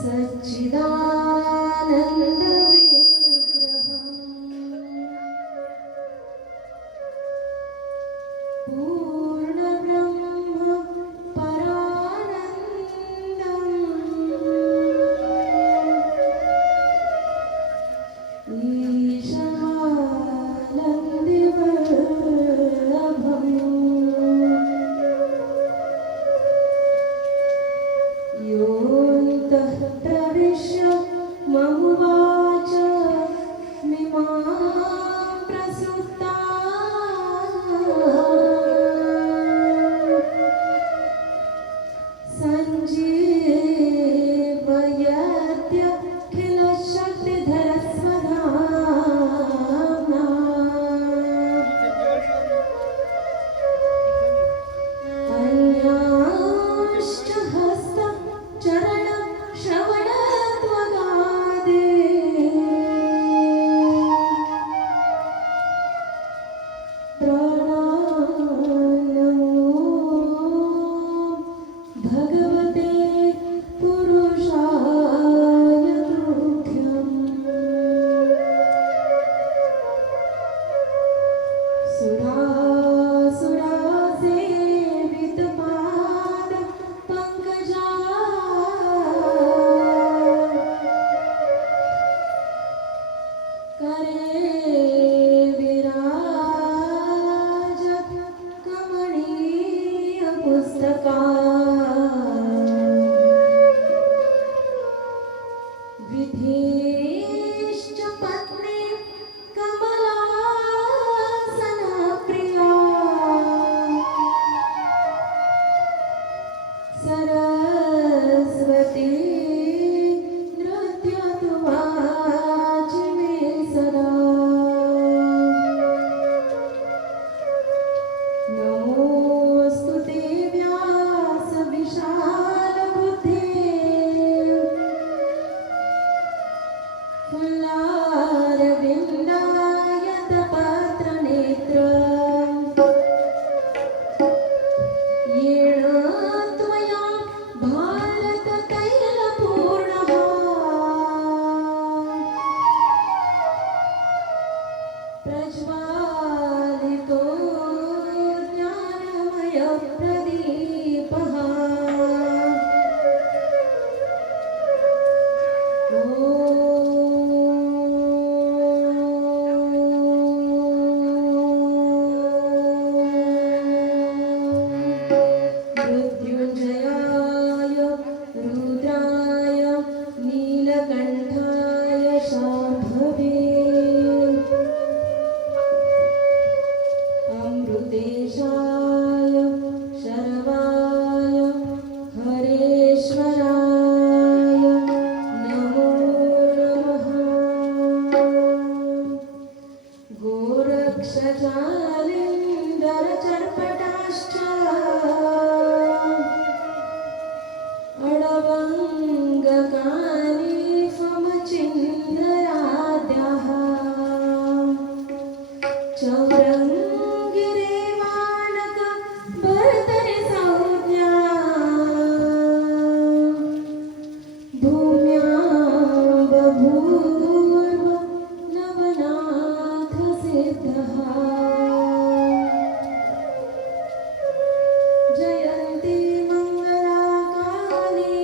सच्चिदानंद विग्रहम् पूर्णब्रह्म परानन्दम् ईशानन्दिवल्लभम् योऽन्तः प्रविश्य ममुवाच मिमां प्रसूतां अन्याश्च हस्तं चरणं श्रवणत्वगादि प्राणान्नमो भगवते पुरुषाय तुभ्यम् सुरासुरासेवितपाद पंकजा करे विराजत कमनीय पुस्तका विधेश्च पत्नी कमलासनप्रिया सरस्वती नृत्यतु वाचि मे सदा नमोऽस्तु ते व्यासविशालबुद्धे फुल्लारविन्दायतपत्रनेत्र येन त्वया भारततैलपूर्णः प्रज्वालितो ज्ञानमयप्रदीपः मृत्युञ्जयाय रुद्राय नीलकण्ठाय शाम्भवे अमृतेशाय शर्वाय हरेश्वराय नमो नमः गोरक्षजालिन्दरचर्पटाश्च अडवङ्गकानीफमचिन्द्रराद्याः चौरङ्गिरेवाणक भर्तरि संज्ञा भूम्यां बभूव नवनाथसिद्धः जयन्ती मङ्गलाकाली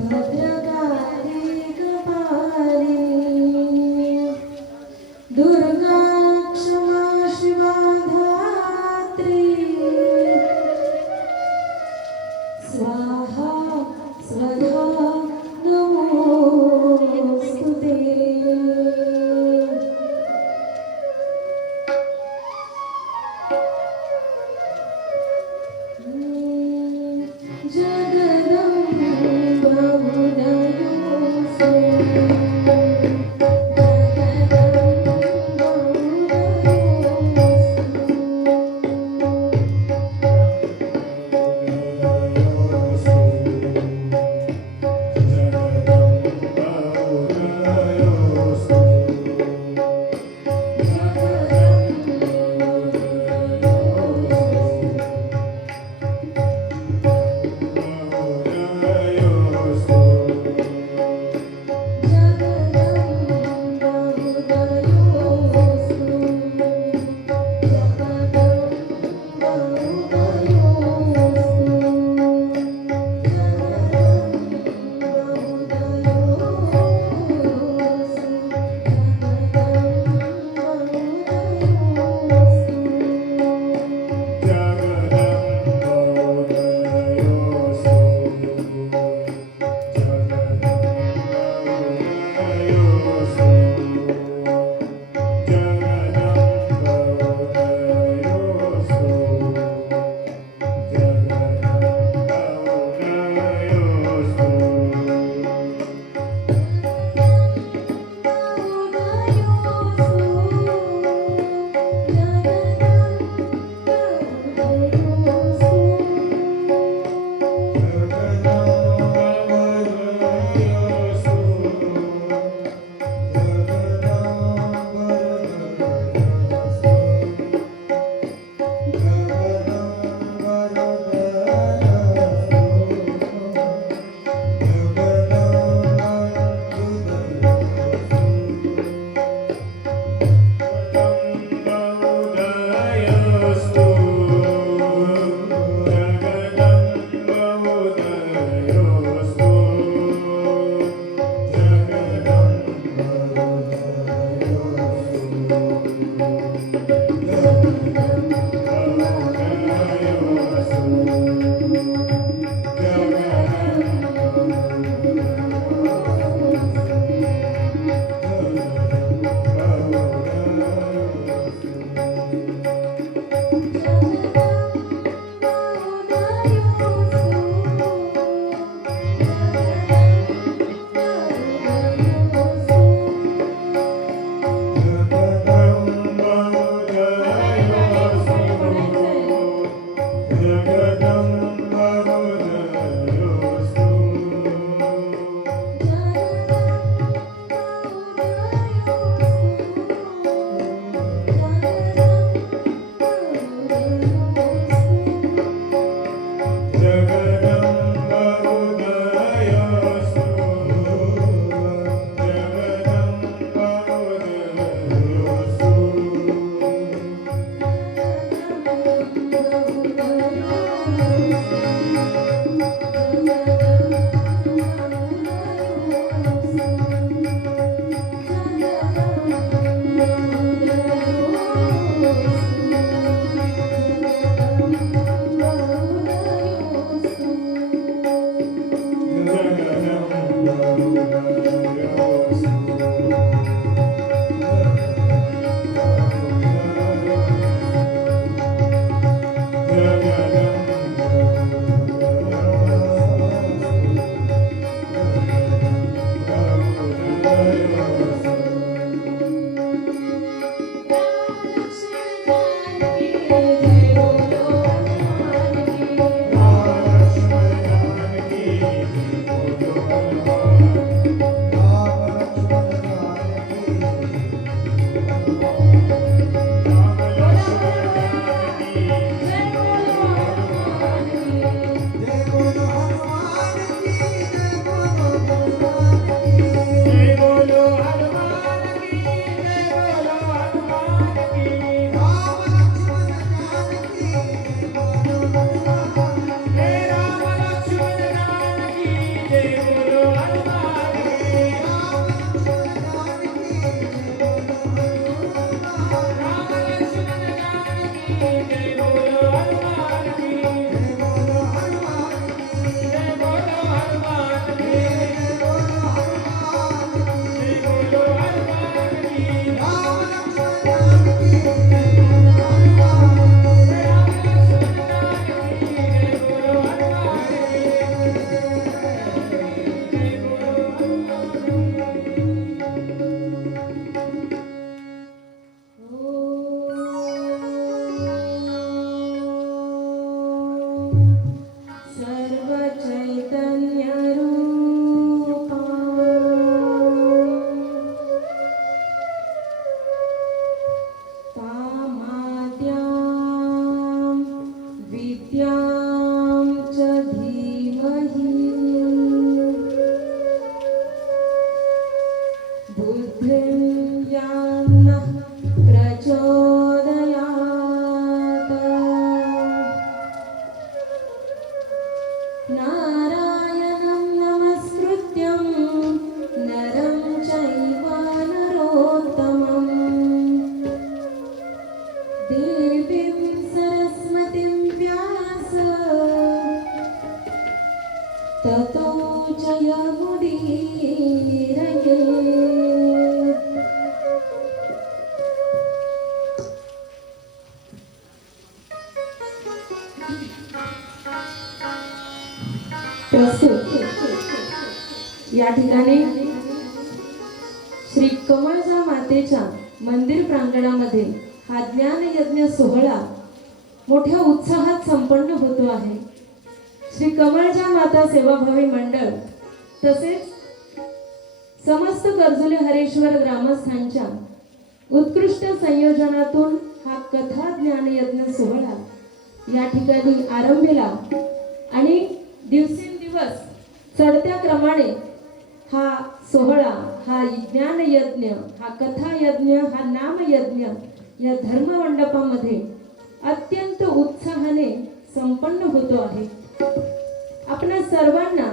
भद्रकाली कपालिनी दुर्गा क्षमा शिवा धात्री स्वाहा स्वधा नमोऽस्तु ते नारायणं नमस्कृत्यं नरं चैव नरोत्तमं देवीं सरस्वतीं व्यास ततो जयमुदीरये. प्रस्तुत या ठिकाणी श्री कमळजा मातेच्या मंदिर प्रांगणामध्ये हा ज्ञान यज्ञ सोहळा मोठ्या उत्साहात संपन्न होतो आहे. श्री कमळजा माता सेवाभावी मंडळ तसेच समस्त कर्जुले हरेश्वर ग्रामस्थांच्या उत्कृष्ट संयोजनातून हा कथा ज्ञान यज्ञ सोहळा या ठिकाणी आरंभला आणि दिवसेंदिवस चढत्या क्रमाने हा सोहळा, हा ज्ञान यज्ञ, हा कथा यज्ञ, हा नाम यज्ञ या धर्म मंडपामध्ये अत्यंत उत्साहाने संपन्न होतो आहे. आपल्या सर्वांना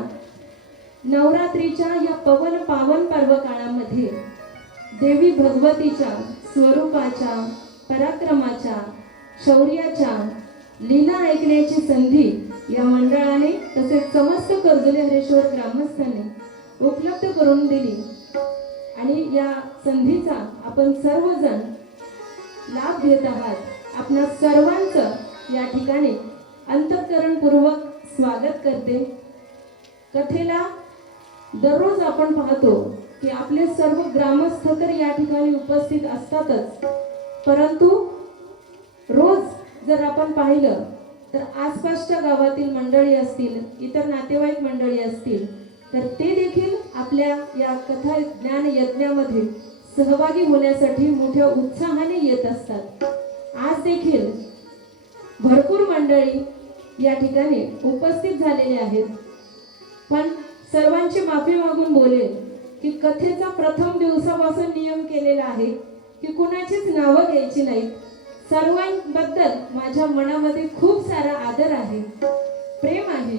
नवरात्रीच्या या पवन पावन पर्व काळामध्ये देवी भगवतीच्या स्वरूपाच्या, पराक्रमाच्या, शौर्याच्या लीला ऐकण्याची संधी या मंडळाने तसेच समस्त कर्जुले हरेश्वर ग्रामस्थांनी उपलब्ध करून दिली आणि या संधीचा आपण सर्वजण लाभ घेत आहात. आपणा सर्वांचं या ठिकाणी अंतःकरणपूर्वक स्वागत करते. कथेला दररोज आपण पाहतो की आपले सर्व ग्रामस्थ तर या ठिकाणी उपस्थित असतातच, परंतु रोज जर आपण पाहिलं तर आसपासच्या गावातील मंडळी असतील, इतर नातेवाईक मंडळी असतील, तर ते देखील आपल्या या कथा ज्ञान यज्ञामध्ये सहभागी होण्यासाठी मोठ्या उत्साहाने येत असतात. आज देखील भरपूर मंडळी या ठिकाणी उपस्थित झालेले आहेत, पण सर्वांची माफी मागून बोलेल की कथेचा प्रथम दिवसापासून नियम केलेला आहे की कुणाचीच नावं घ्यायची नाहीत. सर्वांबद्दल माझ्या मनामध्ये खूप सारा आदर आहे, प्रेम आहे.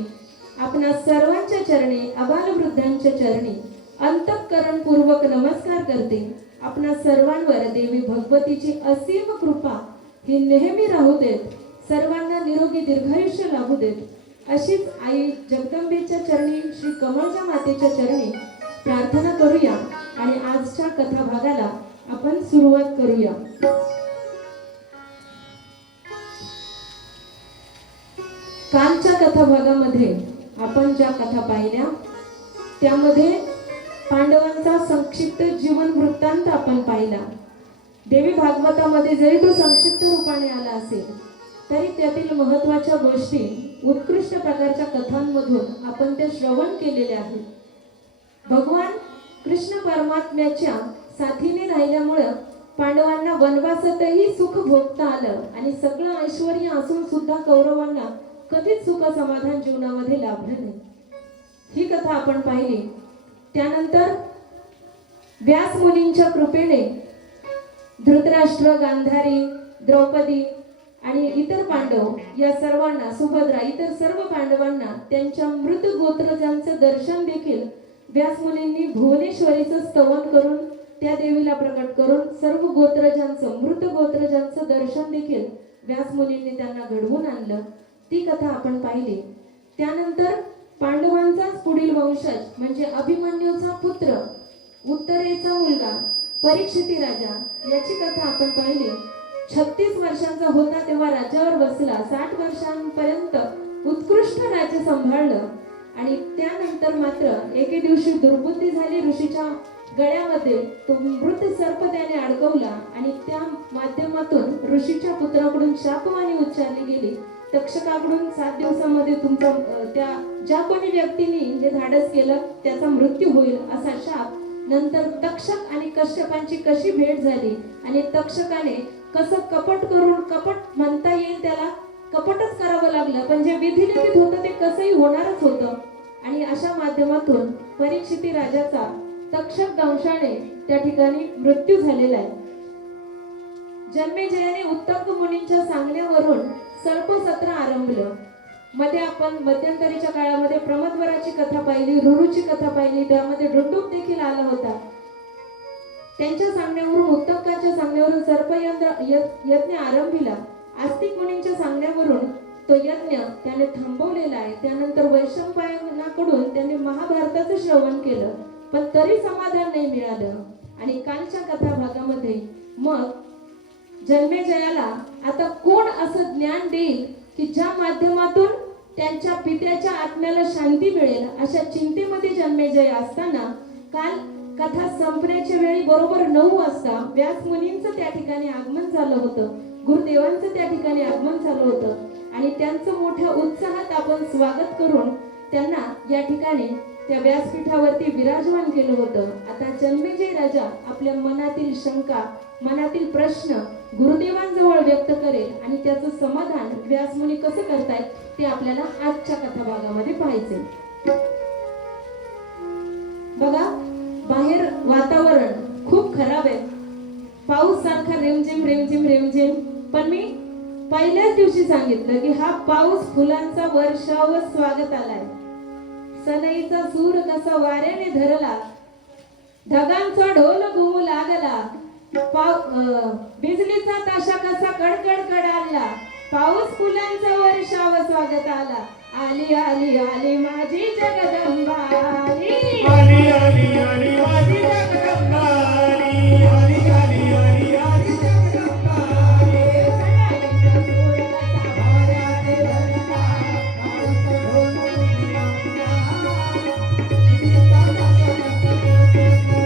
आपणा सर्वांच्या चरणी, आबालवृद्धांच्या चरणी अंतःकरणपूर्वक नमस्कार करते. आपणा सर्वांवर देवी भगवतीची असीम कृपा ही नेहमी राहू देत, सर्वांना निरोगी दीर्घायुष्य लाभू देत, अशीच आई जगदंबेच्या चरणी, श्री कमळजा मातेच्या चरणी प्रार्थना करूया आणि आजच्या कथा भागाला आपण सुरुवात करूया. कालच्या कथा भागामध्ये आपण ज्या कथा पाहिल्या त्यामध्ये पांडवांचा संक्षिप्त जीवन वृत्तांत आपण पाहिला. देवी भागवतामध्ये जरी तो संक्षिप्त रूपाने आला असेल तरी त्यातील महत्त्वाच्या गोष्टी उत्कृष्ट प्रकारच्या कथांमधून आपण त्या श्रवण केलेल्या आहेत. भगवान कृष्ण परमात्म्याच्या साथीने राहिल्यामुळं पांडवांना वनवासातही सुख भोगता आलं आणि सगळं ऐश्वर्य असून सुद्धा कौरवांना कधीच सुख समाधान जीवनामध्ये लाभलं नाही. ही कथा आपण पाहिली. त्यानंतर व्यास मुनींच्या कृपेने धृतराष्ट्र, गांधारी, द्रौपदी आणि इतर पांडव या सर्वांना, सुभद्रा, इतर सर्व पांडवांना त्यांच्या मृत गोत्रजांचं दर्शन देखील व्यास मुनींनी भुवनेश्वरीचं स्तवन करून त्या देवीला प्रकट करून सर्व गोत्रजांचं, मृत गोत्रजांचं दर्शन देखील व्यास मुनींनी त्यांना घडवून आणलं. ती कथा आपण पाहिली. त्यानंतर पांडवांचाच पुढील वंशज म्हणजे अभिमन्यूचा पुत्र, उत्तरेचा मुलगा परीक्षिती राजा, याची कथा आपण पाहिली. 36 वर्षांचा होता तेव्हा राज्यावर बसला. 60 वर्षांपर्यंत उत्कृष्ट राज्य सांभाळलं आणि त्यानंतर मात्र एके दिवशी दुर्बुद्धी झाली. ऋषीच्या गळ्यामध्ये तो मृत सर्प त्याने अडकवला आणि त्या माध्यमातून ऋषीच्या पुत्राकडून शापवाणी उच्चारली गेली. तक्षकाकडून 7 दिवसामध्ये तुमचा त्या ज्या कोणी व्यक्तीने जे धाडस केलं त्याचा मृत्यू होईल असा शाप. नंतर तक्षक आणि कश्यपांची कशी भेट झाली आणि तक्षकाने कसं कपट करून, कपट म्हणता येईल त्याला, कपटच करावं लागलं, पण जे विधिलिखित होतं ते कसंही होणारच होतं आणि अशा माध्यमातून परीक्षिती राजाचा तक्षक दंशाने त्या ठिकाणी मृत्यू झालेला आहे. जन्मेजयाने उत्तम मुनींच्या सांगण्यावरून सर्पसत्र आरंभलं. मध्ये आपण मध्यंतरीच्या काळामध्ये प्रमदवराची कथा पाहिली, रुरुची कथा पाहिली, त्यामध्ये डुंडूक देखील आला होता. त्यांच्या सांगण्यावरून, उत्तकाच्या सांगण्यावरून यज्ञ आरंभिला. आस्तिक मुनींच्या सांगण्यावरून तो यज्ञ त्याने थांबवलेला आहे. त्यानंतर वैशंपायनाकडून त्याने महाभारताचं श्रवण केलं, पण तरी समाधान नाही मिळालं. आणि कालच्या कथा भागामध्ये मग जन्मेजयाला आता कोण असं ज्ञान देईल की ज्या माध्यमातून त्यांच्या पित्याच्या आत्म्याला शांती मिळेल, अशा चिंतेमध्ये जन्मेजय असताना काल कथा संपण्याच्या वेळी बरोबर 9 वाजता व्यास मुनींचं त्या ठिकाणी आगमन झालं होतं, गुरुदेवांचं त्या ठिकाणी आगमन झालं होतं. आणि त्यांचं मोठ्या उत्साहात आपण स्वागत करून त्यांना या ठिकाणी त्या व्यासपीठावरती विराजमान केलं होतं. आता जन्मेजय राजा आपल्या मनातील शंका, मनातील प्रश्न गुरुदेवांजवळ व्यक्त करेल आणि त्याचं समाधान व्यासमुनी कसं करतायत ते आपल्याला आजच्या कथा भागामध्ये पाहायचे. बघा, बाहेर वातावरण खूप खराब आहे, पाऊस सारखा रिमझिम रिमझिम रिमझिम. पण मी पहिल्याच दिवशी सांगितलं की हा पाऊस फुलांचा वर्षाव स्वागत आलाय. सनईचा सूर कसा वाऱ्याने धरला, ढगांचा ढोल घुमू लागला, बिजलीचा ताशा कसा कडकड कडाला, पाऊस फुलांचा वर्षाव स्वागत आला. आली आली आली माझी जगदंबा आली, आली आली आली माझी जगदंबा आली, आली आली आली आली जगदंबा आली. सनईचा सूर कसा वाऱ्याने धरला, ढगांचा ढोल घुमू लागला, बिजलीचा ताशा कसा कडकड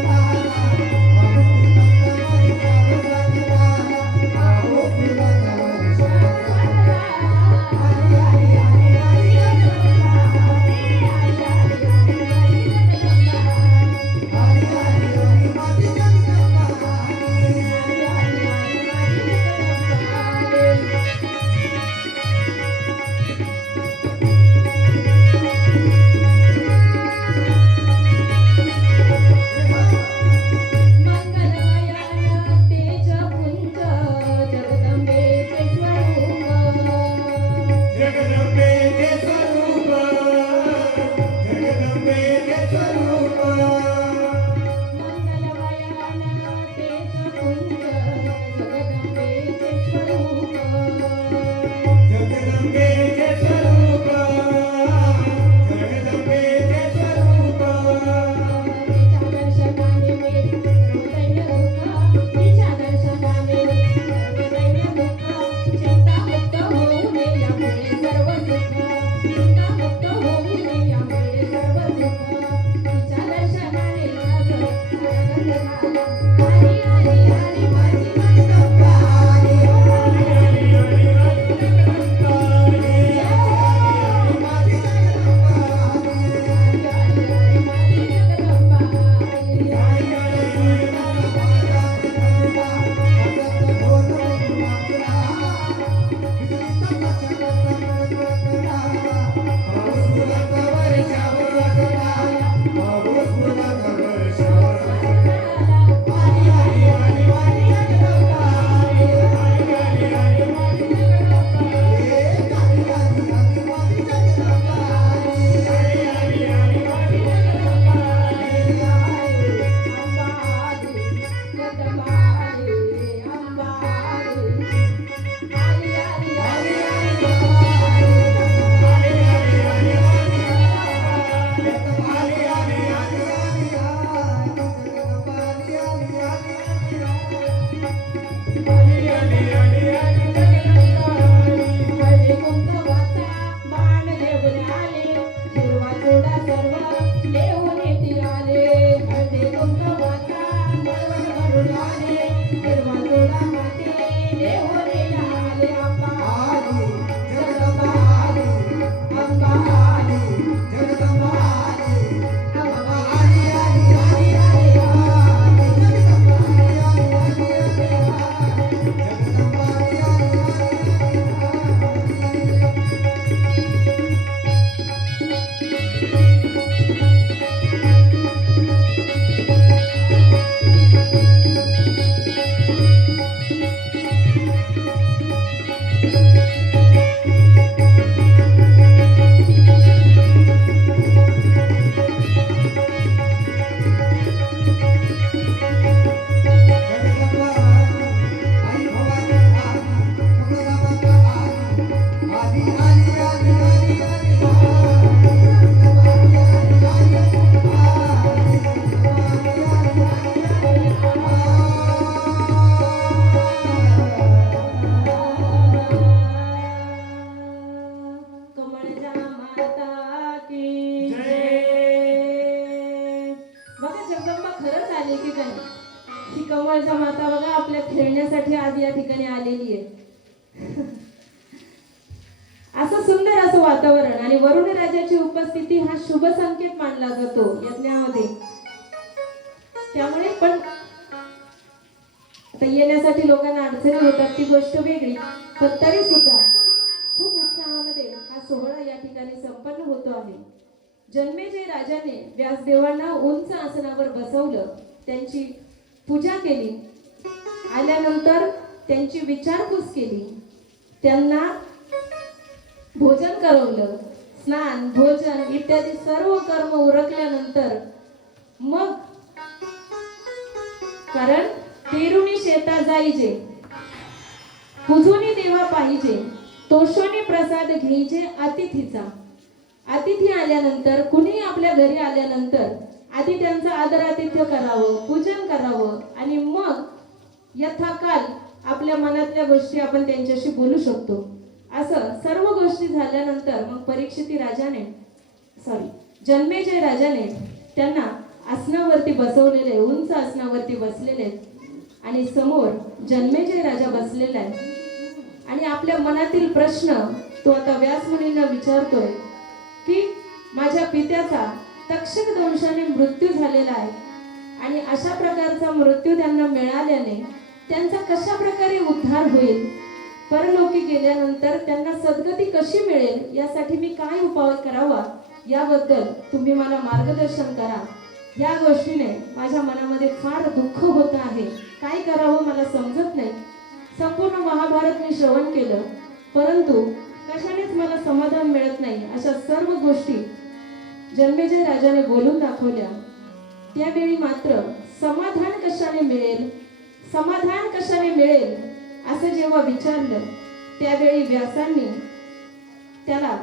कडाला, की जय. बघा जगदंबा खरंच आली की काय. ही कमळच्या माता बघा आपल्या खेळण्यासाठी आज या ठिकाणी आलेली आहे. असं सुंदर असं वातावरण आणि वरुण राजाची उपस्थिती हा शुभ संकेत मानला जातो यज्ञामध्ये. त्यामुळे पण आता येण्यासाठी लोकांना अडचणी होतात ती गोष्ट वेगळी, पण तरी सुद्धा खूप उत्साहामध्ये हा सोहळा या ठिकाणी संपन्न होतो आहे. जन्मेजय राजाने व्यासदेवांना उंच आसनावर बसवलं, त्यांची पूजा केली, आल्यानंतर त्यांची विचारपूस केली, त्यांना भोजन करवलं, स्नान भोजन इत्यादी सर्व कर्म उरकल्यानंतर मग कारण पेरुणी शेता जाईजे पुजुनी देवा पाहिजे तोषणी प्रसाद घ्यायचे अतिथीचा. अतिथी आल्यानंतर कुणी आपल्या घरी आल्यानंतर आधी त्यांचं आदरातिथ्य करावं, पूजन करावं आणि मग यथाकाल आपल्या मनातल्या गोष्टी आपण त्यांच्याशी बोलू शकतो. असं सर्व गोष्टी झाल्यानंतर मग जन्मेजय राजाने त्यांना आसनावरती बसवलेले, उंच आसनावरती बसलेले आणि समोर जन्मेजय राजा बसलेला आहे आणि आपल्या मनातील प्रश्न तो आता व्यास मुनींना विचारतोय की माझ्या पित्याचा तक्षक दंशाने मृत्यू झालेला आहे आणि अशा प्रकारचा मृत्यू त्यांना मिळाल्याने त्यांचा कशा प्रकारे उद्धार होईल, परलोकी गेल्यानंतर त्यांना सद्गती कशी मिळेल, यासाठी मी काय उपाय करावा याबद्दल तुम्ही मला मार्गदर्शन करा. या गोष्टीने माझ्या मनामध्ये फार दुःख होत आहे, काय करावं मला समजत नाही. संपूर्ण महाभारत मी श्रवण केलं परंतु कशानेच मला समाधान मिळत नाही. अशा सर्व गोष्टी जन्मेजय राजाने बोलून दाखवल्या. त्यावेळी मात्र समाधान कशाने मिळेल, समाधान कशाने मिळेल असं जेव्हा विचारलं त्यावेळी व्यासांनी त्याला,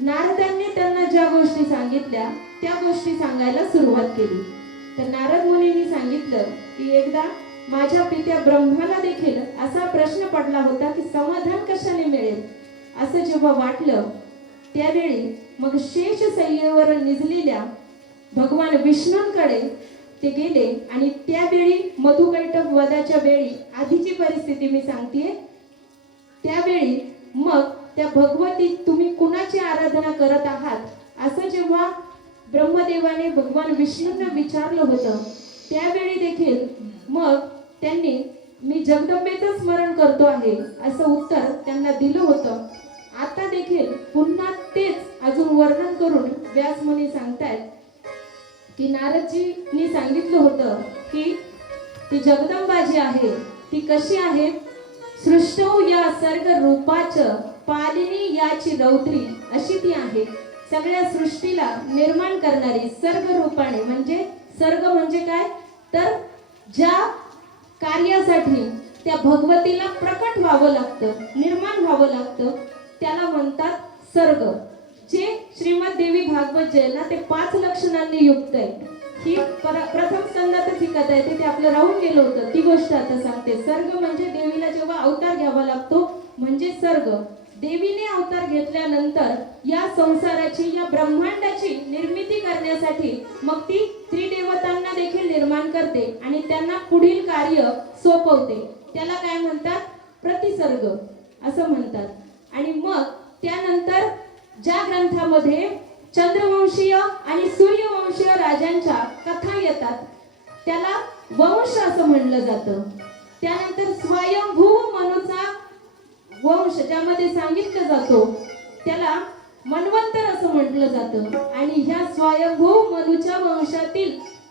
नारदांनी त्यांना ज्या गोष्टी सांगितल्या त्या गोष्टी सांगायला सुरुवात केली. तर नारद मुनींनी सांगितलं की एकदा माझ्या पित्या ब्रह्माला देखील असा प्रश्न पडला होता की समाधान कशाने मिळेल असं जेव्हा वाटलं त्यावेळी मग शेष सय्येवर निजलेल्या भगवान विष्णूंकडे ते गेले आणि त्यावेळी मधुकैटभ वधाच्या वेळी आधीची परिस्थिती मी सांगतेय. त्यावेळी मग त्या भगवती तुम्ही कुणाची आराधना करत आहात असं जेव्हा ब्रह्मदेवाने भगवान विष्णूंना विचारलं होतं त्यावेळी देखील मग त्यांनी मी जगदंबेचं स्मरण करतो आहे असं उत्तर त्यांना दिलं होतं. आता देखील पुन्हा तेच अजून वर्णन करून व्यास मुनी सांगतायत की नारदजींनी सांगितलं होतं की ती जगदंबा जी आहे ती कशी आहे, सृष्टौ या सर्ग रूपाच पालिनी याची रौद्री अशी ती आहे. सगळ्या सृष्टीला निर्माण करणारी सर्ग रूपाने, म्हणजे सर्ग म्हणजे काय तर ज्या कार्यासाठी त्या भगवतीला प्रकट व्हावं लागतं, निर्माण व्हावं लागतं त्याला म्हणतात सर्ग. जे श्रीमद देवी भागवत जे ना ते 5 लक्षणांनी युक्त आहे. ही प्रथम स्कंदातच ही कथा आहे, ते आपलं राहून गेलं होतं, ती गोष्ट आता सांगते. सर्ग म्हणजे देवीला जेव्हा अवतार घ्यावा लागतो म्हणजे सर्ग. देवीने अवतार घेतल्यानंतर या संसाराची, या ब्रह्मांडाची निर्मिती करण्यासाठी मग ती त्रिदेवतांना देखील निर्माण करते आणि त्यांना पुढील कार्य सोपवते. त्याला काय म्हणतात, प्रतिसर्ग असं म्हणतात. आणि मग त्यानंतर ज्या ग्रंथामध्ये चंद्रवंशीय आणि सूर्यवंशीय राजांच्या कथा येतात त्याला वंश असं म्हणलं जातं. त्यानंतर स्वयंभू मनुचा वंश ज्यामध्ये सांगितलं जातो त्याला मन्वंतर असं म्हटलं जातं. आणि ह्या स्वयंभू मनुच्या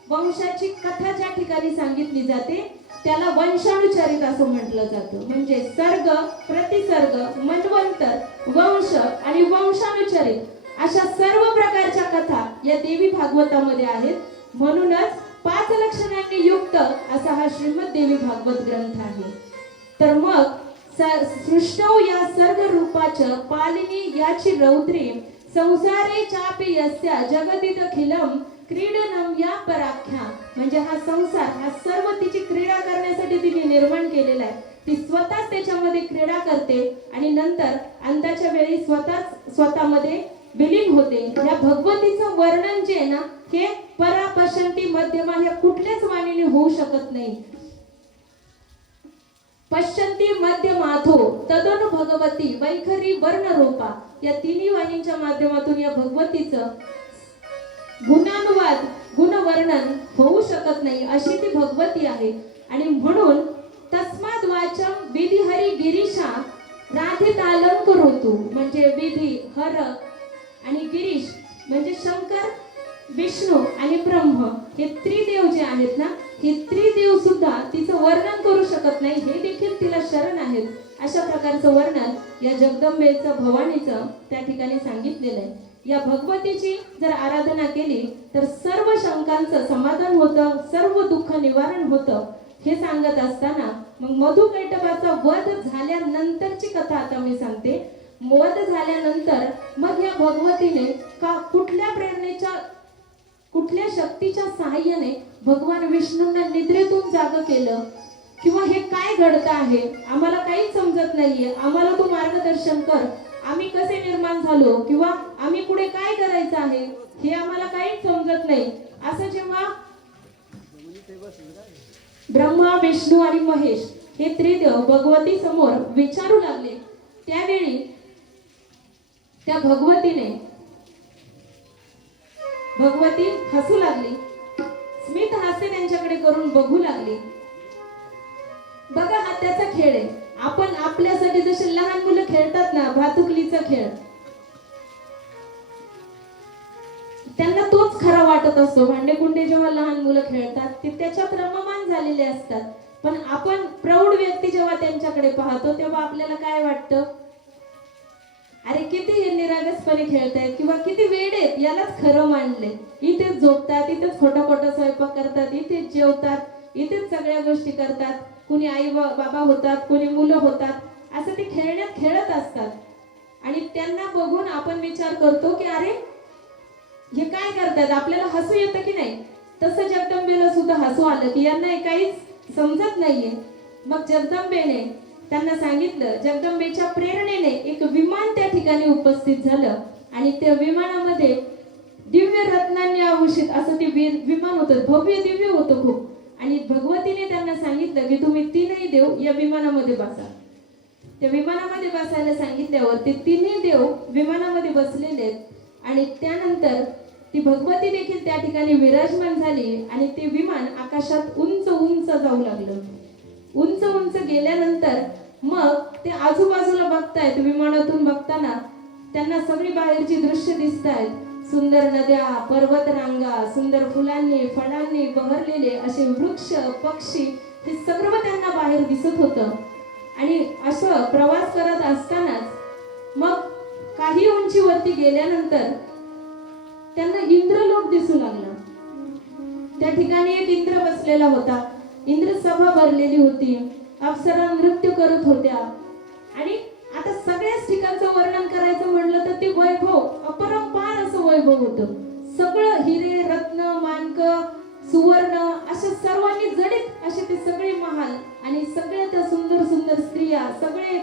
वंशाची कथा ज्या ठिकाणी सांगितली जाते त्याला वंशानुचरित असं म्हटलं जातं. म्हणजे सर्ग, प्रतिसर्ग, मन्वंतर, वंश आणि वंशानुचरित अशा सर्व प्रकारच्या कथा या देवी भागवतामध्ये आहेत. म्हणूनच 5 लक्षणांनी युक्त असा हा श्रीमद देवी भागवत ग्रंथ आहे. तर मग सृष्टौ या सर्ग रूपाच पालिनी याची रौद्री संसारे चापे यस्या जगदित खिलम क्रीडनम या पराख्या. म्हणजे हा संसार, हा सर्व तिची क्रीडा करण्यासाठी तिने निर्माण केलेला आहे. ती स्वतःच त्याच्यामध्ये क्रीडा करते आणि नंतर अंताच्या वेळी स्वतःमध्ये विलीन होते. या भगवतीचं वर्णन जे आहे ना, हे परा पश्यंती मध्यमा ह्या कुठल्याच वाणीने होऊ शकत नाही. पश्यंती मध्यमाथो तदनु भगवती वैखरी वर्ण रूपा, या तिन्ही वाणींच्या माध्यमातून या भगवतीचं गुणानुवाद गुणवर्णन होऊ शकत नाही अशी ती भगवती आहे. आणि म्हणून तस्माद वाचम विधी हरी गिरीशा राधित अलंकरोतु, म्हणजे विधी हर आणि गिरीश म्हणजे शंकर विष्णू आणि ब्रह्म हे त्रिदेव जे आहेत ना, हे त्रिदेव सुद्धा तिचं वर्णन करू शकत नाही, हे देखील तिला शरण आहेत. अशा प्रकारचं वर्णन या जगदंबेचं भवानीचं त्या ठिकाणी सांगितलेलं आहे. या भगवतीची जर आराधना केली तर सर्व शंकांचं समाधान होतं, सर्व दुःख निवारण होतं. हे सांगत असताना मग मधुकैटभाचा वध झाल्यानंतरची कथा आता मी सांगते. वध झाल्यानंतर मग या भगवतीने कुठल्या प्रेरणेच्या कुठल्या शक्तीच्या सहाय्याने भगवान विष्णूंना निद्रेतून जाग केलं, किंवा हे काय घडतं आहे आम्हाला काहीच समजत नाहीये, आम्हाला तू मार्गदर्शन कर, आम्ही कसे निर्माण झालो किंवा आम्ही पुढे काय करायचं आहे हे आम्हाला काहीच समजत नाही, असं जेव्हा ब्रह्मा विष्णू आणि महेश हे त्रिदेव भगवती समोर विचारू लागले, त्यावेळी त्या भगवती हसू लागली, स्मित हास्य त्यांच्याकडे करून बघू लागली. बघा, हा त्याचा खेळ आहे. आपण आपल्यासाठी जसे लहान मुलं खेळतात ना भातुकलीचा खेळ, त्यांना तोच खरा वाटत असतो. भांडेकुंडे जेव्हा लहान मुलं खेळतात ते त्याच्यात रममान झालेले असतात, पण आपण प्रौढ व्यक्ती जेव्हा त्यांच्याकडे पाहतो तेव्हा आपल्याला काय वाटतं, अरे किती हे निरागसपणे खेळतायत किंवा किती वेड आहेत, यालाच खरं मानले. इथेच झोपतात, इथेच खोटा खोटा स्वयंपाक करतात, इथेच जेवतात, इथेच सगळ्या गोष्टी करतात, कुणी आई बाबा होतात, कुणी मुलं होतात, असं ते खेळण्यात खेळत असतात. आणि त्यांना बघून आपण विचार करतो की अरे हे काय करतात, आपल्याला हसू येतं की नाही. तसं जगदंबेला सुद्धा हसू आलं की यांना काहीच समजत नाहीये. मग जगदंबेने त्यांना सांगितलं, जगदंबेच्या प्रेरणेने एक विमान त्या ठिकाणी उपस्थित झालं आणि त्या विमानामध्ये दिव्य रत्नांनी आभूषित असं ते विमान होतं, भव्य दिव्य होतं खूप. आणि भगवतीने त्यांना सांगितलं की तुम्ही तीनही देव या विमानामध्ये बसा. त्या विमानामध्ये बसायला सांगितल्यावर ते तिन्ही देव विमानामध्ये बसलेले आहेत. आणि त्यानंतर ती भगवती देखील त्या ठिकाणी विराजमान झाली आणि ते विमान आकाशात उंच उंच जाऊ लागलं. उंच उंच गेल्यानंतर मग ते आजूबाजूला बघतायत, विमानातून बघताना त्यांना सगळी बाहेरची दृश्य दिसत आहेत. सुंदर नद्या, पर्वतरांगा, सुंदर फुलांनी फळांनी बहरलेले असे वृक्ष, पक्षी, हे सर्व त्यांना बाहेर दिसत होतं. आणि असं प्रवास करत असतानाच मग काही उंचीवरती गेल्यानंतर त्यांना इंद्रलोक दिसू लागला. त्या ठिकाणी एक इंद्र बसलेला होता. इंद्र सभा भरलेली होती, अप्सरा नृत्य करत होत्या. आणि आता सगळ्याच ठिकाणचं वर्णन करायचं म्हणलं तर ते वैभव अपरंपार असं वैभव होतं. सगळं हिरे, रत्न, माणकं, सुवर्ण अशा सर्वांनी जडित असे ते सगळे महाल आणि सगळ्या त्या सुंदर सुंदर स्त्रिया, सगळे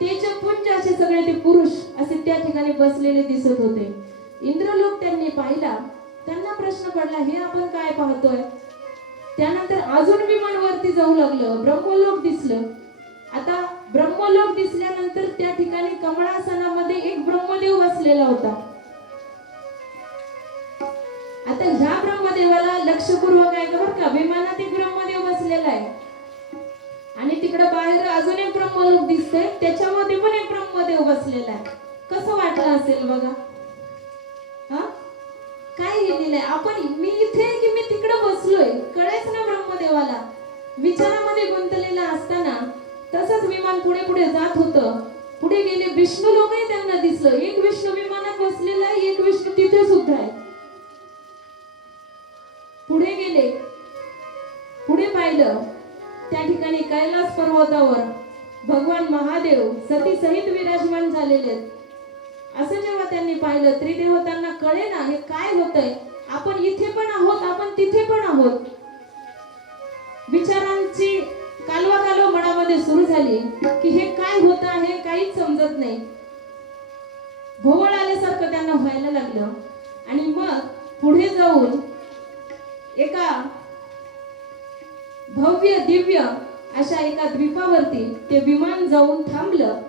तेजपुंज असे सगळे ते पुरुष असे त्या ठिकाणी बसलेले दिसत होते. इंद्रलोक त्यांनी पाहिला. त्यांना प्रश्न पडला, हे आपण काय पाहतोय. त्यानंतर अजून विमान वरती जाऊ लागलं, ब्रह्मलोक दिसलं. आता ब्रह्मलोक दिसल्यानंतर त्या ठिकाणी कमळासनामध्ये एक ब्रह्मदेव बसलेला होता. आता ह्या ब्रह्मदेवाला लक्षपूर्वक आहे बरं का, विमानात एक ब्रह्मदेव बसलेला आहे आणि तिकडे बाहेर अजून एक ब्रह्मलोक दिसतंय, त्याच्यामध्ये पण एक ब्रह्मदेव बसलेला आहे. कसं वाटलं असेल बघा. काय लिहिलंय, आपण मी इथे की मी तिकडे बसलोय कळेच ना ब्रह्मदेवाला. विचारामध्ये गुंतलेला असताना तसंच विमान पुढे पुढे जात होतं. पुढे गेले, विष्णू लोकही त्यांना दिसलं. एक विष्णू विमानात बसलेला आहे, एक विष्णू तिथे सुद्धा आहे. पुढे गेले, पुढे पाहिलं, त्या ठिकाणी कैलास पर्वतावर भगवान महादेव सती सहित विराजमान झालेले आहेत. असं जेव्हा त्यांनी पाहिलं, त्रिदेवतांना कळे ना हे काय होतंय, आपण इथे पण आहोत, आपण तिथे पण आहोत. विचारांची कालवा मनामध्ये सुरू झाली की हे काय होत आहे काहीच समजत नाही. भोवळ आल्यासारखं त्यांना व्हायला लागलं. आणि मग पुढे जाऊन एका भव्य दिव्य अशा एका द्वीपावरती ते विमान जाऊन थांबलं.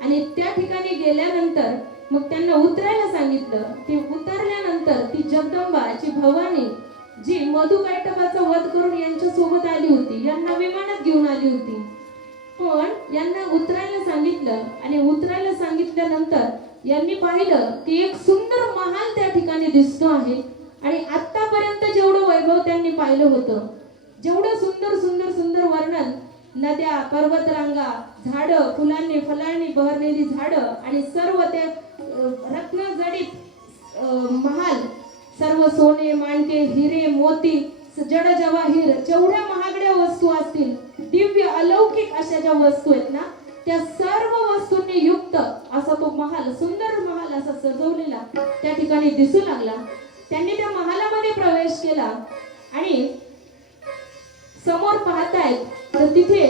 आणि त्या ठिकाणी गेल्यानंतर मग त्यांना उतरायला सांगितलं. ते उतरल्यानंतर ती जगदंबाची भवानी जी मधुकैटभाचा वध करून यांच्या सोबत आली होती, यांना विमानात घेऊन आली होती, पण यांना उतरायला सांगितलं. आणि उतरायला सांगितल्यानंतर यांनी पाहिलं की एक सुंदर महाल त्या ठिकाणी दिसतो आहे. आणि आतापर्यंत जेवढं वैभव त्यांनी पाहिलं होतं, जेवढं सुंदर सुंदर सुंदर वर्णन, नद्या, पर्वतरांगा, झाडं, फुलांनी फलांनी बहरलेली झाडं आणि सर्व ते रत्नजडित महाल, सर्व सोने, माणके, हिरे, मोती, जड जवाहीर, जेवढ्या महागड्या वस्तू असतील, दिव्य अलौकिक अशा ज्या वस्तू आहेत ना, त्या सर्व वस्तूंनी युक्त असा तो महाल, सुंदर महाल असा सजवलेला त्या ठिकाणी दिसू लागला. त्यांनी त्या महालामध्ये प्रवेश केला आणि समोर पाहतायत तर तिथे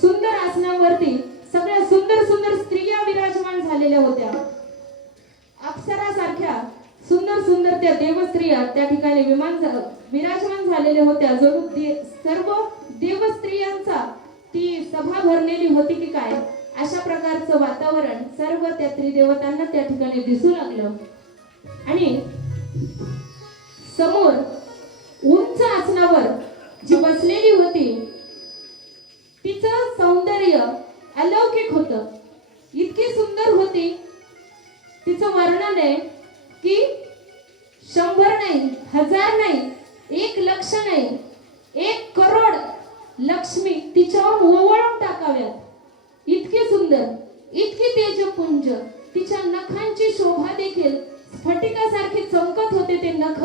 सुंदर आसनावरती सगळ्या सुंदर सुंदर स्त्रिया विराजमान झालेल्या होत्या. अप्सरासारख्या सुंदर सुंदर त्या देवस्त्रिया त्या ठिकाणी विराजमान झालेल्या होत्या. जणू सर्व देवस्त्रियांचा ती सभा भरलेली होती की काय, अशा प्रकारचं वातावरण सर्व त्या त्रिदेवतांना त्या ठिकाणी दिसू लागलं. आणि समोर उंच आसनावर जी बसलेली होती तिचं सौंदर्य अलौकिक होतं. इतकी सुंदर होती, तिचं वर्णन आहे की 100 नाही, 1000 नाही, 1,00,000 नाही, 1,00,00,000 लक्ष्मी तिच्यावर ओवळून टाकाव्यात. इतकी सुंदर, इतकी तेजपुंज, तिच्या नखांची शोभा देखील स्फटिकासारखी चमकत होते ते नख.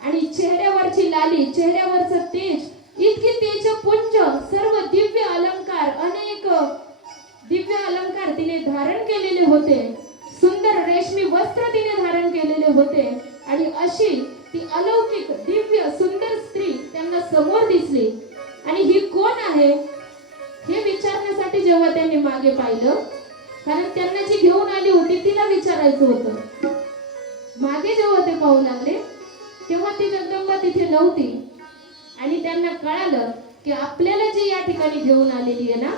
आणि चेहऱ्यावरची लाली, चेहऱ्यावरचं तेज, इतकी तेजपुंज, सर्व दिव्य अलंकार, अनेक दिव्य अलंकार तिने धारण केलेले होते. सुंदर रेशमी वस्त्र तिने धारण केलेले होते. आणि अशी ती अलौकिक दिव्य सुंदर स्त्री त्यांना समोर दिसली. आणि ही कोण आहे हे विचारण्यासाठी जेव्हा त्यांनी मागे पाहिलं, कारण त्यांना जी घेऊन आली होती तिला विचारायचं होतं, मागे जेव्हा ते पाहू लागले तेव्हा ती जगदंबा तिथे नव्हती. आणि त्यांना कळालं की आपल्याला जी या ठिकाणी घेऊन आलेली आहे ना,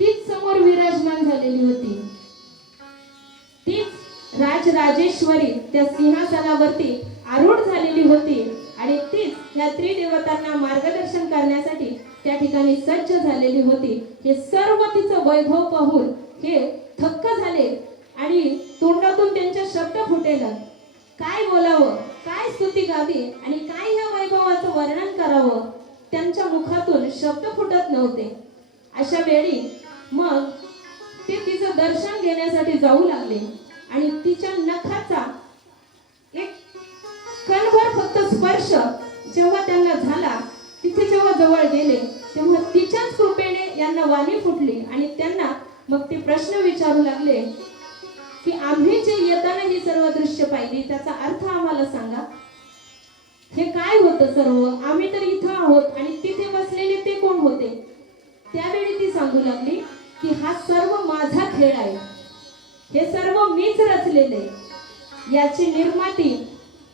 तीच समोर विराजमान झालेली होती. तीच राजराजेश्वरी त्या सिंहासनावरती आरूढ झालेली होती. आणि तीच या त्रिदेवतांना मार्गदर्शन करण्यासाठी त्या ठिकाणी सज्ज झालेली होती. हे सर्व तिचं वैभव पाहून हे थक्क झाले आणि तोंडातून त्यांच्या शब्द फुटेल. काय बोलावं, काय स्तुती गावी आणि काय ह्या वैभवाचं वर्णन करावं, त्यांच्या मुखातून शब्द फुटत नव्हते. अशा वेळी मग ते तिचं दर्शन घेण्यासाठी जाऊ लागले. आणि तिच्या नखाचा एक कणभर फक्त स्पर्श जेव्हा त्यांना झाला, तिथे जेव्हा जवळ गेले तेव्हा तिच्याच कृपेने यांना वाणी फुटली. आणि त्यांना मग ते प्रश्न विचारू लागले की आम्ही जे येताना ही सर्व दृश्य पाहिली त्याचा अर्थ आम्हाला सांगा. हे काय होतं सर्व, आम्ही तर इथं आहोत आणि तिथे बसलेले ते कोण होते. त्यावेळी ती सांगू लागली की हा सर्व माझा खेळ आहे, हे सर्व मीच रचलेले. याची निर्माती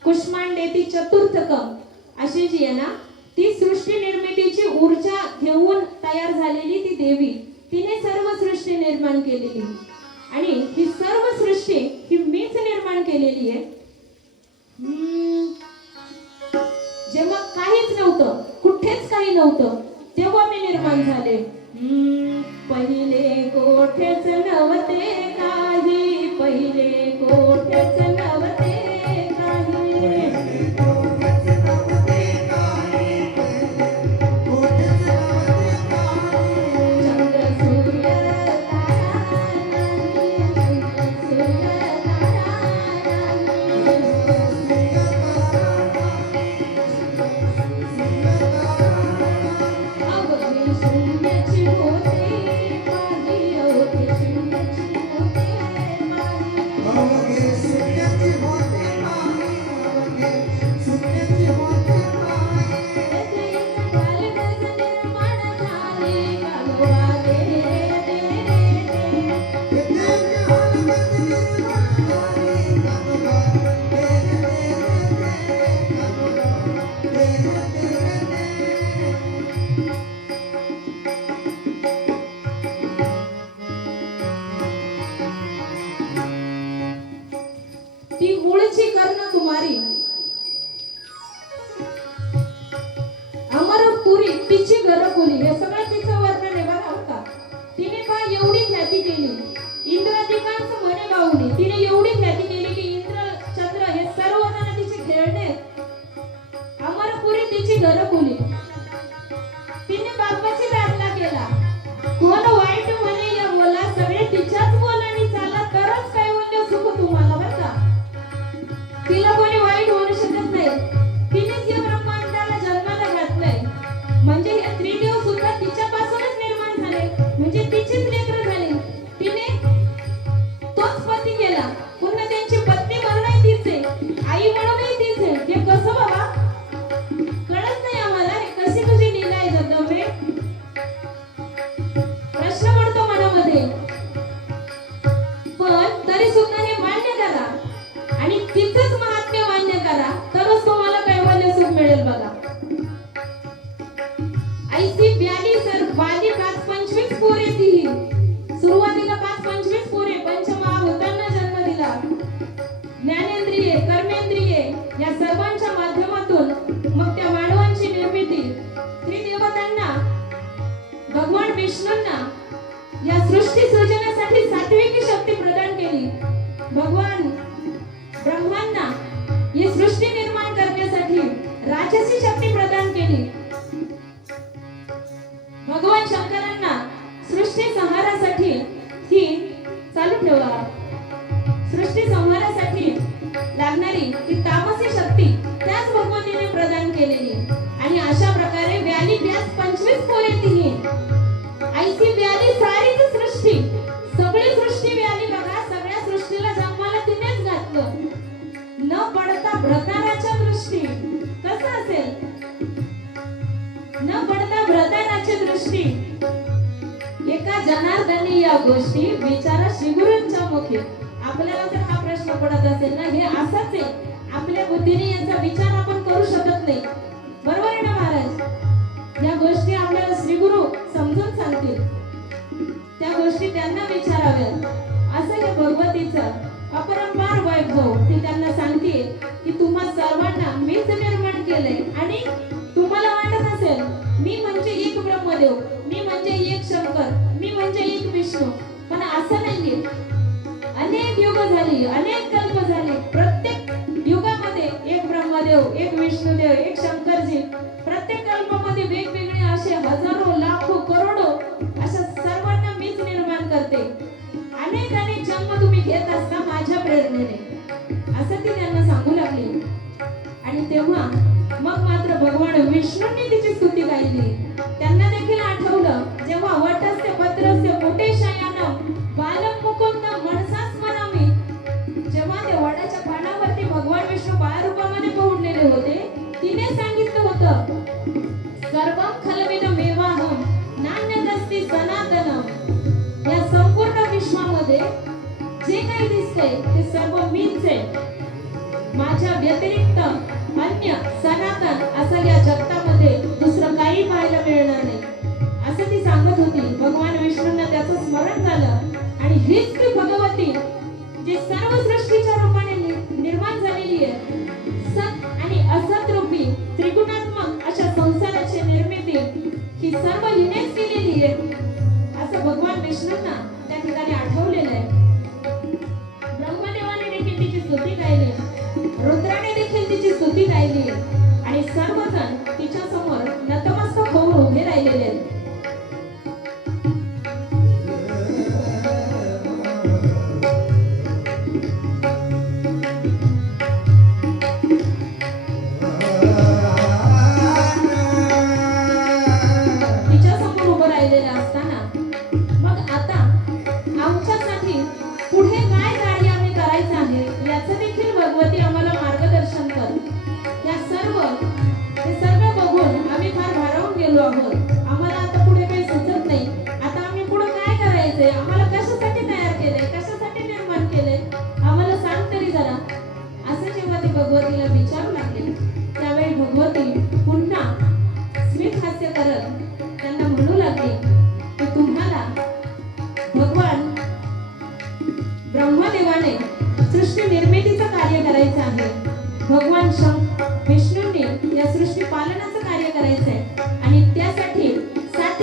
कुष्मांडेती चतुर्थकम अशी जी आहे ना, ती सृष्टी निर्मितीची ऊर्जा घेऊन तयार झालेली ती देवी, तिने सर्व सृष्टी निर्माण केलेली. आणि ही सर्व सृष्टी ही मीच निर्माण केलेली आहे. जेव्हा काहीच नव्हतं, कुठेच काही नव्हतं, तेव्हा मी निर्माण झाले. पहिले कोठेच नव्हते काही, पहिले कोठेच नव्हते काही, चंद्र सूर्य शून्याची होती काही, अवघी शून्याची ठेवली, हे सगळं तिचं वर्णन आहे बघा बरं का. तिने पहा एवढी ख्याती केली, इंद्रादिकांचं म्हणे गाऊनी तिने एवढी ख्याती केली की इंद्र चंद्र हे सर्वजण तिचे खेळणे, अमरपुरी तिची घरकुली. तिने बापाची दाखला केला, कोण वाईट म्हणे या बोला, सगळे तिच्याच बोलानी चाला, तरच कैवल्य सुख तुम्हाला बरं का. तिला कोणी वाईट म्हणू शकत नाही. तिनेच या ब्रह्मांडाला जन्माला घातलंय, म्हणजे हे त्रिदेव सुद्धा तिच्यापासूनच निर्माण झाले, म्हणजे तिचीच लेकरं झाली. तिने तोच पती केला, पुन्हा त्यांची पत्नी म्हणूनही तीच आहे, आई म्हणूनही तीच आहे. हे कसं बाबा कळत नाही आम्हाला, हे कशी तुझी लीला आहे जगदंबे. प्रश्न पडतो मनामध्ये, पण तरी सुद्धा हे मान्य करा आणि तिचंच महात्म्य मान्य करा, तरच तुम्हाला कैवल्य सुख मिळेल बघा. ऐसी ब्याली सर बाली 5-25 पोरे तीही, सुरुवातीला 5-25 पोरे, पंचमहाभूतांना जन्म दिला. ज्ञानेंद्रिये कर्मेंद्रिये या सर्वांच्या माध्यमातून मग त्या मानवांची निर्मिती. त्रिदेवतांना भगवान विष्णूंना या सृष्टी सृजनासाठी सात्विक शक्ती प्रदान केली. भगवान ब्रह्मांना ही सृष्टी निर्माण करण्यासाठी राजसी शक्ती प्रदान केली. भगवान शंकरांना सृष्टी संहारासाठी ही चालू ठेवा, सृष्टी संहारासाठी लागणारी ती तामसी शक्ती त्याच भगवतीने प्रदान केलेली. आणि अशा प्रकारे 42-25 पोरे तिने, ऐसी 42 सारीच सृष्टी, सगळी सृष्टी 42 बघा, सगळ्या सृष्टीला जन्माला तिनेच घातलं. न पडता भ्रताराच्या दृष्टी कसं असेल, न पडता भ्रताराची दृष्टी. एका जनार्दनी या गोष्टी विचारा श्रीगुरूंच्या मुखे. आपल्याला जर हा प्रश्न पडत असेल ना, हे असंच आहे, आपल्या बुद्धीने याचा विचार आपण करू शकत नाही, बरोबर आहे ना महाराज. या गोष्टी आपल्याला श्रीगुरु समजून सांगतील, त्या गोष्टी त्यांना विचाराव्यात. असं हे भगवतीचं अपरंपार वैभव ती त्यांना सांगते की तुम्हा सर्वांना मीच निर्माण केलंय. आणि तुम्हाला वाटत असेल मी म्हणजे एक ब्रह्मदेव, मी म्हणजे एक शंकर, मी म्हणजे एक विष्णू, पण असं नाहीये. अनेक युग झाली, अनेक कल्प झाले, प्रत्येक युगामध्ये एक ब्रह्मदेव, एक विष्णुदेव, एक शंकरजी, प्रत्येक कल्पामध्ये वेगवेगळे असे हजारो लाखो करोडो अशा सर्वांना मीच निर्माण करते. अनेक जन्म तुम्ही घेत असता माझ्या प्रेरणेने, असं ती त्यांना सांगू लागली. आणि तेव्हा मग मात्र भगवान विष्णूंनी तिची स्तुती गायली. त्यांना देखील आठवलं जेव्हा वटस्य पत्रस्य पोटे शयनम बालम मुकुंद मनसा स्मरामि, जेव्हा ते वडाच्या पानावरती भगवान विष्णू बाळरूपामध्ये पोहोचलेले होते, तिने सांगितलं होतं सर्वं खलविदमेवाहं नान्यदस्ति सनातनम. या संपूर्ण विश्वामध्ये जे काही दिसतंय ते सर्व मीच आहे, माझ्या व्यतिरिक्त अन्य सनातन असं या जगतामध्ये दुसरं काही पाहायला मिळणार नाही, असं ती सांगत होती. भगवान विष्णूंना त्याचं स्मरण झालं आणि हीच ती भगवती जी सर्व सृष्टीच्या रूपाने निर्माण झालेली आहे, सत आणि असत रूपी त्रिगुणात्मक अशा संसाराची निर्मिती ही सर्व हिनेच केलेली आहे, असं भगवान विष्णूंना त्या ठिकाणी आठवलेलं आहे. ब्रह्मदेवाने देखील तिची स्तुती गायली, रुद्राने देखील तिची स्तुती गायली आणि सर्वजण तिच्या समोर नतमस्तक होऊन उभे राहिलेले आहेत. तिच्या समोर उभं राहिलेले असताना मग आता आमच्यासाठी पुढे काय कार्य आम्ही करायचं आहे याचं देखील भगवती आम्हाला मार्गदर्शन कर. या ते सर्व बघून आम्ही फार भारावून गेलो आहोत. आम्हाला आता पुढे काही सुचत नाही. आता आम्ही पुढे काय करायचंय, आम्हाला कशासाठी तयार केलंय, कशासाठी निर्माण केलंय, आम्हाला सांग तरी जरा, असं जेव्हा ते भगवतीला विचारू लागले त्यावेळी भगवती पुन्हा स्मित हास्य करत त्यांना म्हणू लागली की तुम्हाला भगवान ब्रह्मदेवाने सृष्टी निर्मितीचं कार्य करायचं आहे, भगवान विष्णूंनी या सृष्टी पालनाचं कार्य करायचंय आणि त्यासाठी 7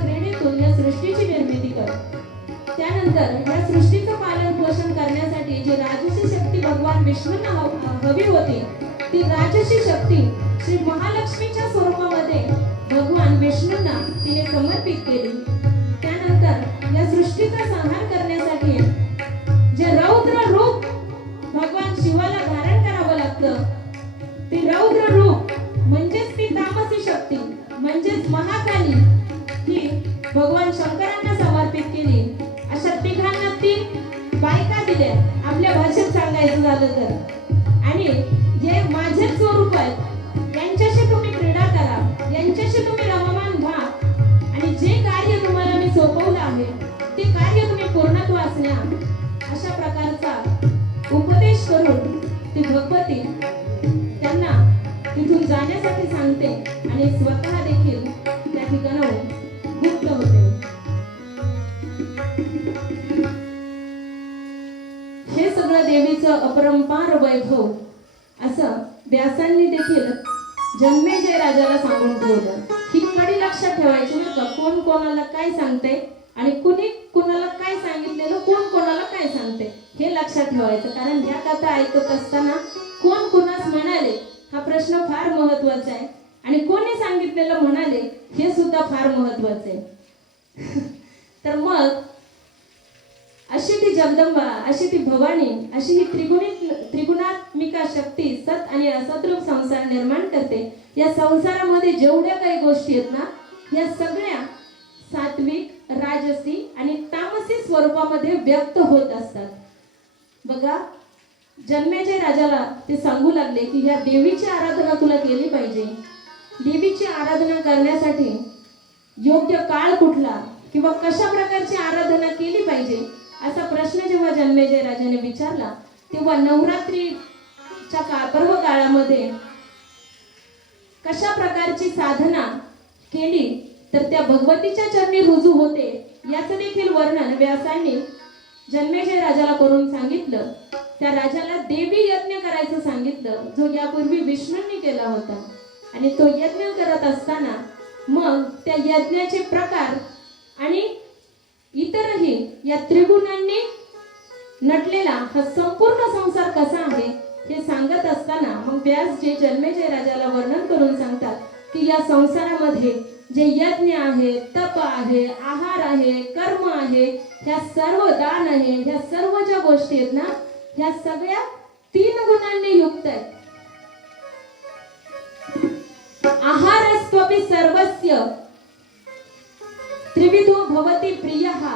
क्रीडेतून या सृष्टीची निर्मिती कर. त्यानंतर या सृष्टीचं पालन पोषण करण्यासाठी जी राजसी शक्ती भगवान विष्णूंना हवी होती, ती राजसी शक्ती श्री महालक्ष्मीच्या स्वरूपामध्ये भगवान विष्णूंना तिने समर्पित केली. त्यानंतर या सृष्टीचा संहार करण्यासाठी जे रौद्र रूप भगवान शिवाला धारण करावं लागतं, ते रौद्र रूप म्हणजेच ती तामसी शक्ती म्हणजेच महाकाली ही भगवान शंकरांना समर्पित केली. अशा तिघांना 3 बायका दिल्या आपल्या भाषेत सांगायचं झालं तर. आणि जे माझे स्वरूप आहेत यांच्याशी तुम्ही क्रीडा करा, यांच्याशी तुम्ही रममान व्हा आणि जे कार्य तुम्हाला मी सोपवलं आहे ते कार्य तुम्ही पूर्णत्वास न्या. अशा प्रकारचा उपदेश करून ती भगवती त्यांना तिथून जाण्यासाठी सांगते आणि स्वतः देखील त्या ठिकाणाहून गुप्त होते. हे सगळं देवीचं अपरंपार वैभव असं व्यासांनी देखील जन्मेजय राजाला सांगून ठेवलं. ही कडी लक्षात ठेवायची नाही का, कोण कोणाला काय सांगते आणि कुणी कोणाला काय सांगितलेलं, कोण कोणाला काय सांगते हे लक्षात ठेवायचं. कारण ह्या कथा ऐकत असताना कोण कुणास म्हणाले हा प्रश्न फार महत्वाचा आहे आणि कोणी सांगितलेलं म्हणाले हे सुद्धा फार महत्वाचे आहे. तर मग अशी ती जगदंबा, अशी ती भवानी, अशी ही त्रिगुणात्मिका शक्ती सत आणि असत रूप संसार निर्माण करते. या संसारामध्ये जेवढ्या काही गोष्टी आहेत ना, या सगळ्या सात्विक, राजसी आणि तामसी स्वरूपामध्ये व्यक्त होत असतात. बघा, जन्मेजय राजाला ते सांगू लागले की या देवीची आराधना तुला केली पाहिजे. देवीची आराधना करण्यासाठी योग्य काळ कुठला किंवा कशा प्रकारची आराधना केली पाहिजे असा प्रश्न जेव्हा जन्मेजय राजाने विचारला, तेव्हा नवरात्रीच्या पर्व काळामध्ये कशा प्रकारची साधना केली तर त्या भगवतीच्या चरणी रुजू होते याचं देखील वर्णन व्यासांनी जन्मेजय राजाला करून सांगितलं. त्या राजाला देवी यज्ञ करायचं सांगितलं, जो यापूर्वी विष्णूंनी केला होता. आणि तो यज्ञ करत असताना मग त्या यज्ञाचे प्रकार आणि इतरही या त्रिगुणांनी नटलेला हा संपूर्ण संसार कसा आहे हे सांगत असताना मग व्यास जे जन्मेजय राजाला वर्णन करून सांगतात की या संसारामध्ये जे यज्ञ आहे, तप आहे, आहार आहे, कर्म आहे, ह्या सर्व दान आहे, ह्या सर्व ज्या गोष्टी आहेत ना, ह्या सगळ्या 3 गुणांनी युक्त आहेत. आहारस्त्वपि सर्वस्य त्रिविधो भवति प्रियः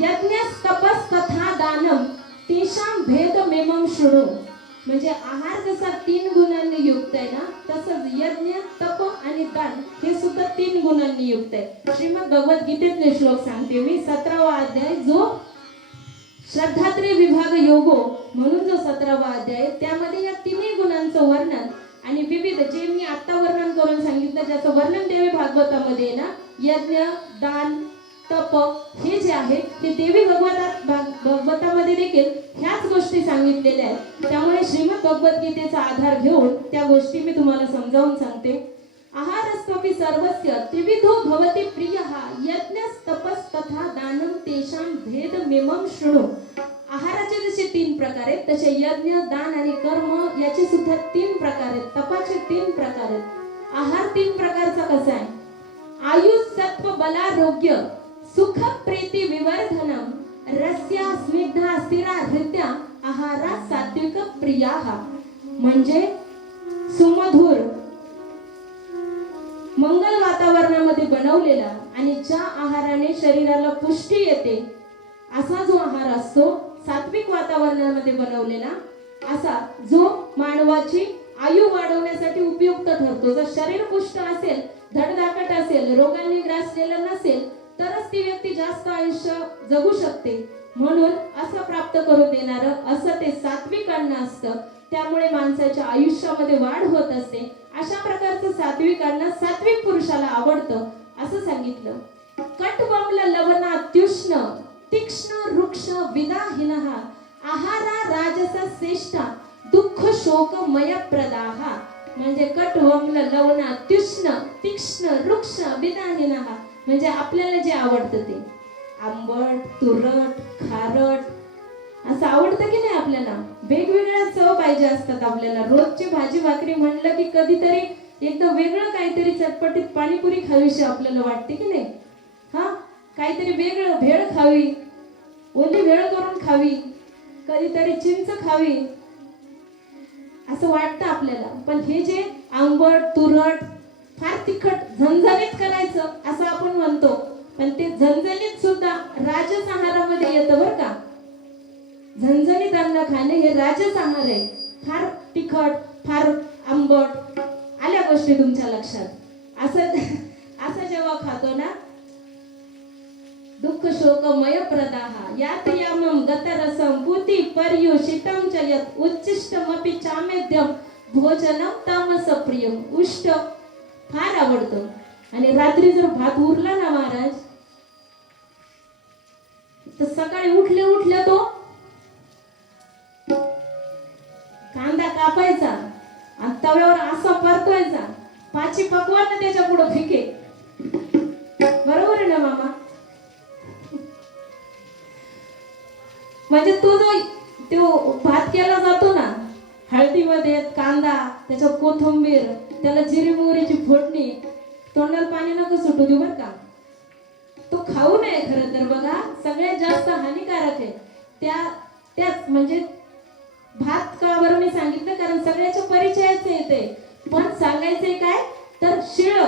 यज्ञस्तपस् तथा दानम तेषां भेदमेवं शृणु. म्हणजे आहार जसा 3 गुणांनी युक्त आहे ना, तसंच यज्ञ, तप आणि दान हे सुद्धा 3 गुणांनी युक्त आहे. श्रीमद भगवद्गीतेतले श्लोक सांगते मी, 17वा अध्याय जो श्रद्धात्रय विभाग योगो म्हणून जो 17वा अध्याय, त्यामध्ये या 3 गुणांचं वर्णन आणि विविध जे मी आता वर्णन करून सांगितलं ज्याचं वर्णन देवी भागवतामध्ये आहे ना, यज्ञ, दान, तप हे जे आहे ते देवी भागवतामध्ये देखील ह्याच गोष्टी सांगितलेल्या आहेत. त्यामुळे श्रीमद भगवद्गीतेचा आधार घेऊन त्या गोष्टी मी तुम्हाला समजावून सांगते. आहारस्त्वपि सर्वस्य त्रिविधो भवति प्रियः यज्ञस्तपस् तथा दानं तेषां भेदमेवं शृणु. आहाराचे जसे 3 प्रकार आहेत तसे यज्ञ, दान आणि कर्म याचे सुद्धा 3 प्रकार आहेत. तपाचे 3 प्रकार आहेत. आहार 3 प्रकारचा कसा आहे? आयुष, सत्व, बलारोग्य, सुख, प्रीती, विवर्धनम, रस्या, स्निग्धा, स्थिरा, हृत्या, आहारा सात्विक प्रियाः. म्हणजे सुमधुर, मंगल वातावरणामध्ये बनवलेला आणि ज्या आहाराने शरीराला पुष्टी येते असा जो आहार असतो, सात्विक वातावरणामध्ये बनवलेला असा जो मानवाची आयु वाढवण्यासाठी उपयुक्त ठरतो. जर शरीर पुष्ट असेल, धडधाकट असेल, रोगांनी ग्रासलेलं नसेल तरच ती व्यक्ती जास्त आयुष्य जगू शकते. म्हणून असं प्राप्त करून देणारं असं ते सात्विक अन्न असतं. त्यामुळे माणसाच्या आयुष्यामध्ये वाढ होत असते. अशा प्रकारचं सात्विक अन्न सात्विक पुरुषाला आवडतं असं सांगितलं. कटवम्ल लवणात्युष्ण तीक्ष्ण रुक्ष विदाहिनः आहारा राजस श्रेष्ठा दुःख शोक मयप्रदाः. म्हणजे कटवम्ल लवणात्युष्ण तीक्ष्ण रुक्ष विदाहिनः म्हणजे आपल्याला जे आवडतं ते आंबट, तुरट, खारट असं आवडतं की नाही आपल्याला. वेगवेगळ्या चव पाहिजे असतात आपल्याला. रोजची भाजी भाकरी म्हणलं की कधीतरी एकदम वेगळं काहीतरी चटपटीत पाणीपुरी खावीशी आपल्याला वाटते की नाही. हा, काहीतरी वेगळं, भेळ खावी, ओली भेळ करून खावी, कधीतरी चिंच खावी असं वाटतं आपल्याला. पण हे जे आंबट, तुरट, फार तिखट, झणझणीत करायचं असं आपण म्हणतो, पण ते झणझणीत सुद्धा राजस आहारामध्ये येतं बरं का. झणझणीत अन्न खाणे हे राजस आहार आहे. फार तिखट, फार आंबट, आल्या गोष्टी तुमच्या लक्षात. असं जेव्हा खातो ना, दुःख शोकमय प्रदाहा यात यामम गतरसम पुती पर्युषितम च यत् उच्चिष्टमपि चामेद्यम भोजनम तामस प्रियम. उष्ट फार आवडतं. आणि रात्री जर भात उरला ना महाराज, तर सकाळी उठल्या तो कांदा कापायचा आणि तव्यावर असा परतवायचा, पाची पकवान त्याच्या पुढे फिके. बरोबर आहे ना मामा. म्हणजे तो भात केला जातो ना, हळदीमध्ये कांदा, त्याच्यात कोथिंबीर, त्याला जिरी मोहरीची फोडणी, तोंडाला पाणी नको सुटू देऊ बरं का. तो खाऊ नये खरं तर. बघा, सगळ्यात जास्त हानिकारक आहे त्याच म्हणजे भात. का बरं मी सांगितलं, कारण सगळ्याच्या परिचयाचे येते. पण सांगायचंय काय तर, शिळ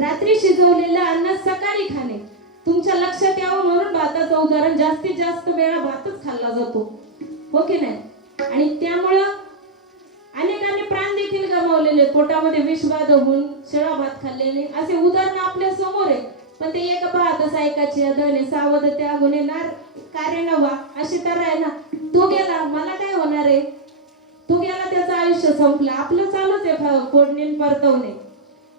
रात्री शिजवलेलं अन्न सकाळी खाणे. तुमच्या लक्षात यावं म्हणून भाताचं उदाहरण. जास्तीत जास्त वेळा भातच खाल्ला जातो, हो की नाही. आणि त्यामुळं अनेकांनी प्राण देखील गमावलेले, पोटामध्ये विषबाधा होऊन शिळा भात खाल्लेले असे उदाहरण आपल्या समोर आहे. पण ते एक भात ऐकायची अदने सावध त्या गुन्हे नार कार्य नवा अशी तर आहे ना. तो गेला, मला काय होणार आहे. तो गेला, त्याचं आयुष्य संपलं. आपलं चालूच आहे फोडणी परतवणे,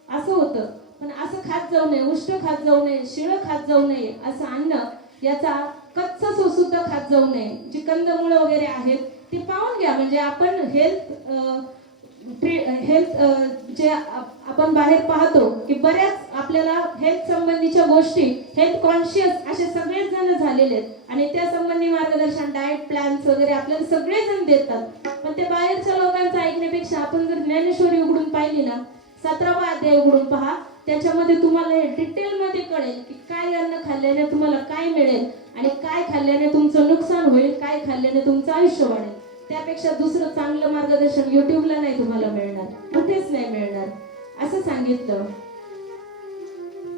असं होतं. पण असं खात जाऊ नये, उष्ट खात जाऊ नये, शिळ खात जाऊ नये. असं अन्न याचा कच्चा सुद्धा खात जाऊ नये. जी कंदमुळं वगैरे आहेत ते पाहून घ्या. म्हणजे आपण हेल्थ जे आपण बाहेर पाहतो की बऱ्याच आपल्याला हेल्थ संबंधीच्या गोष्टी, हेल्थ कॉन्शियस असे सगळेच जण झालेले आहेत. आणि त्या संबंधी मार्गदर्शन, डाएट प्लॅन्स वगैरे आपल्याला सगळेजण देतात. पण ते बाहेरच्या लोकांचं ऐकण्यापेक्षा आपण जर ज्ञानेश्वरी उघडून पाहिली ना, 17वा अध्याय उघडून पहा. त्याच्यामध्ये तुम्हाला हे डिटेलमध्ये कळेल की काय अन्न खाल्ल्याने तुम्हाला काय मिळेल आणि काय खाल्ल्याने तुमचं नुकसान होईल, काय खाल्ल्याने तुमचं आयुष्य वाढेल. त्यापेक्षा दुसरं चांगलं मार्गदर्शन युट्यूबला नाही तुम्हाला मिळणार, कुठेच नाही मिळणार. असं सांगितलं.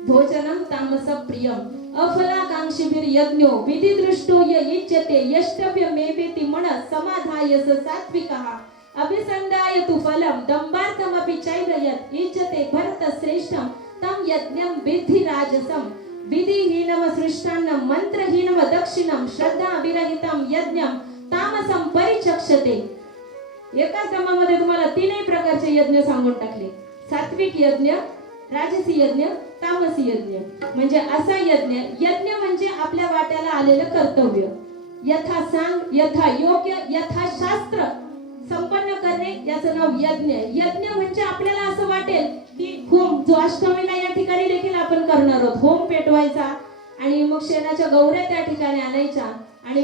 भोजनम तामस प्रियम अफलाकांक्षीभिर यज्ञो विधिदृष्टो य इच्छते यष्टव्य मेवेति मन समाधायस सात्विकः अभिसंधाय तु फलम दंभार्थमपि चैव यत् इच्छते भरत श्रेष्ठम तम यज्ञम विद्धि राजसम विधिहीनम सृष्टान्नम मंत्रहीनम दक्षिणम श्रद्धा विरहितम यज्ञम तामसम परिचक्षते. एकाच क्रमामध्ये तुम्हाला तीनही प्रकारचे यज्ञ सांगून टाकले. सात्विक यज्ञ, राजसी यज्ञ, तामसी यज्ञ. म्हणजे असा यज्ञ म्हणजे आपल्या वाट्याला आलेलं कर्तव्य यथा सांग, यथा योग्य, यथा शास्त्र संपन्न करणे, याचं नाव यज्ञ. यज्ञ म्हणजे आपल्याला असं वाटेल की होम, जो अष्टमीला या ठिकाणी देखील आपण करणार आहोत, होम पेटवायचा आणि मग शेणाच्या गौऱ्या त्या ठिकाणी आणायच्या